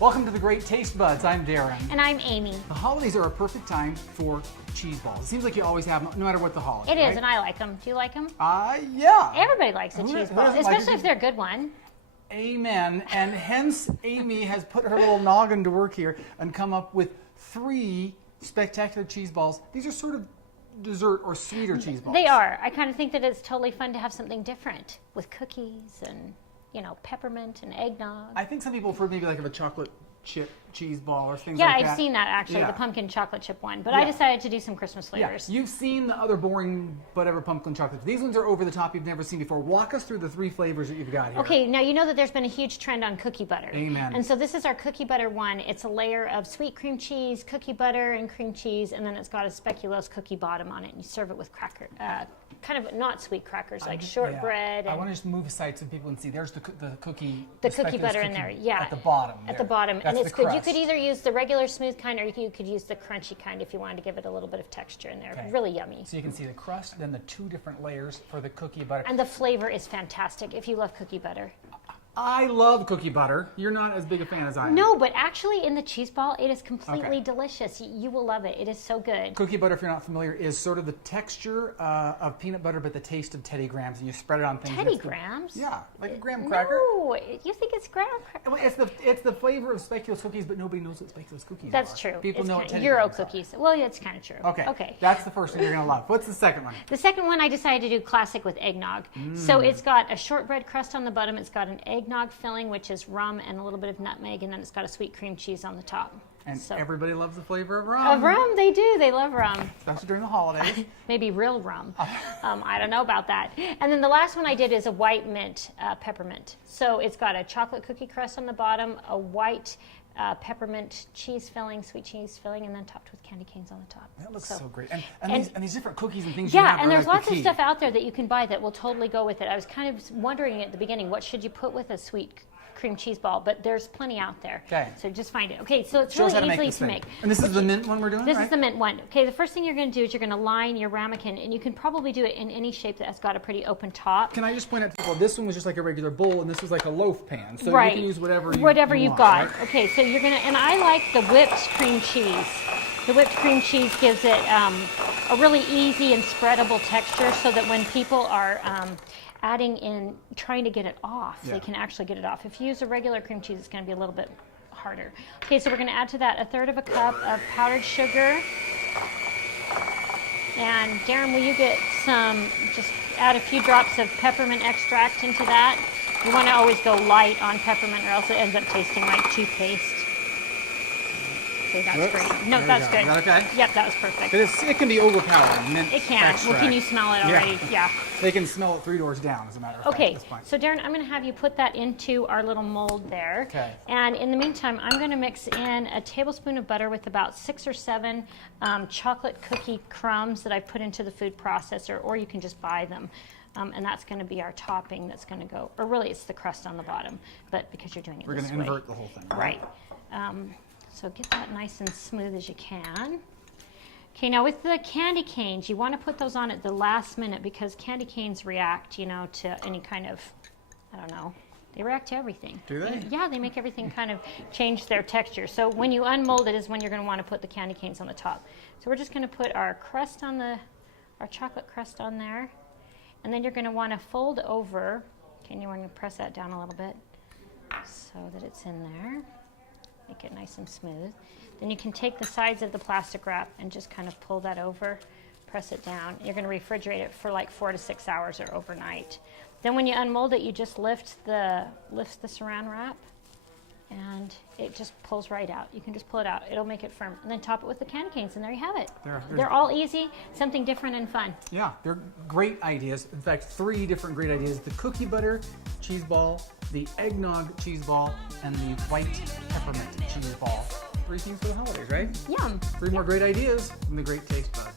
Welcome to the Great Taste Buds. I'm Darren. And I'm Amy. The holidays are a perfect time for cheese balls. It seems like you always have them, no matter what the holiday. It is, right? and I like them. Do you like them? Yeah. Everybody likes a Who cheese doesn't ball, like a especially cheese- if they're a good one. Amen. And hence, Amy has put her little noggin to work here and come up with 3 spectacular cheese balls. These are sort of dessert or sweeter cheese balls. They are. I kind of think that it's totally fun to have something different with cookies and, peppermint and eggnog. I think some people prefer maybe like a chocolate chip cheese ball or things Yeah, like that. I've seen that actually, Yeah. the pumpkin chocolate chip one. But Yeah. I decided to do some Christmas Yeah, flavors. you've seen the other boring whatever pumpkin chocolate. These ones are over the top you've never seen before. Walk us through the 3 flavors that you've got here. Okay, now you know that there's been a huge trend on cookie butter. Amen. And so this is our cookie butter one. It's a layer of sweet cream cheese, cookie butter, and cream cheese, and then it's got a speculoos cookie bottom on it. And you serve it with kind of not sweet crackers, like shortbread. I And want to just move aside so people can see. There's the cookie. the speculoos cookie butter in there, yeah. At the bottom. At there. the bottom. That's And it's the good. You crust. could either use the regular smooth kind or you could use the crunchy kind if you wanted to give it a little bit of texture in there. Okay. Really yummy. So you can see the crust, then the 2 different layers for the cookie butter. And the flavor is fantastic if you love cookie butter. I love cookie butter. You're not as big a fan as I am. No, but actually in the cheese ball, it is completely Okay. delicious. You will love it. It is so good. Cookie butter, if you're not familiar, is sort of the texture of peanut butter, but the taste of Teddy Grahams, and you spread it on things. and Teddy it's the- Grahams? Yeah, like a graham cracker. No, you think it's graham cracker? Well, it's the flavor of speculoos cookies, but nobody knows what speculoos cookies are. That's true. People It's know what kind Teddy Euro Grahams are. cookies. Well, yeah, it's kind of true. Okay. Okay. That's the first one you're gonna love. What's the second one? The second one I decided to do classic with eggnog. So it's got a shortbread crust on the bottom. It's got an eggnog filling, which is rum and a little bit of nutmeg, and then it's got a sweet cream cheese on the top. And So- everybody loves the flavor of rum. Of rum, they do. They love rum. Especially during the holidays. Maybe real rum. I don't know about that. And then the last one I did is a white mint peppermint. So it's got a chocolate cookie crust on the bottom, a white peppermint cheese filling, sweet cheese filling, and then topped with candy canes on the top. That looks So- so great. And and- these different cookies and things you Yeah, have and are there's like lots the of key. stuff out there that you can buy that will totally go with it. I was kind of wondering at the beginning, what should you put with a sweet cream cheese ball? But there's plenty out there. Okay. So just find it. Okay, so it's Show us how really to make easy this to thing. make. And this is the mint one we're doing, This right? is the mint one. Okay, the first thing you're going to do is you're going to line your ramekin, and you can probably do it in any shape that has got a pretty open top. Can I just point out to people, this one was just like a regular bowl, and this was like a loaf pan. So Right. you can use whatever you you've want, got. right? Okay, so you're gonna, and I like the whipped cream cheese. The whipped cream cheese gives it a really easy and spreadable texture, so that when people are adding in, trying to get it off, Yeah. they can actually get it off. If you use a regular cream cheese, it's going to be a little bit harder. Okay, so we're going to add to that 1/3 cup of powdered sugar. And Darren, will you get just add a few drops of peppermint extract into that? You want to always go light on peppermint, or else it ends up tasting like toothpaste. Okay, that's Whoops. great. No, There we that's go. good. Is that okay? Yep, that was perfect. But it can be overpowering. Mint It can. Well, extract. can you smell it already? Yeah. They can smell it 3 doors down, as a matter of fact, Okay, at this point. so Darren, I'm going to have you put that into our little mold there. Okay. And in the meantime, I'm going to mix in a tablespoon of butter with about 6 or 7 chocolate cookie crumbs that I put into the food processor, or you can just buy them. And that's going to be our topping that's going to go, or really it's the crust on the bottom, but because you're doing it We're this going to way. invert the whole thing. Right. So get that nice and smooth as you can. Okay, now with the candy canes, you want to put those on at the last minute, because candy canes react, to any kind of, I don't know, they react to everything. Do they? Yeah, they make everything kind of change their texture. So when you unmold it is when you're going to want to put the candy canes on the top. So we're just going to put our crust on our chocolate crust on there. And then you're going to want to fold over, okay, and you want to press that down a little bit so that it's in there. Make it nice and smooth. Then you can take the sides of the plastic wrap and just kind of pull that over, press it down. You're going to refrigerate it for like 4 to 6 hours or overnight. Then when you unmold it, you just lift the saran wrap, and it just pulls right out. You can just pull it out. It'll make it firm. And then top it with the candy canes, and there you have it. They're all easy, something different and fun. Yeah, they're great ideas. In fact, 3 different great ideas. The cookie butter cheese ball, the eggnog cheese ball, and the white peppermint cheese ball. 3 things for the holidays, right? Yum. 3 more great ideas from the Great Taste Buds.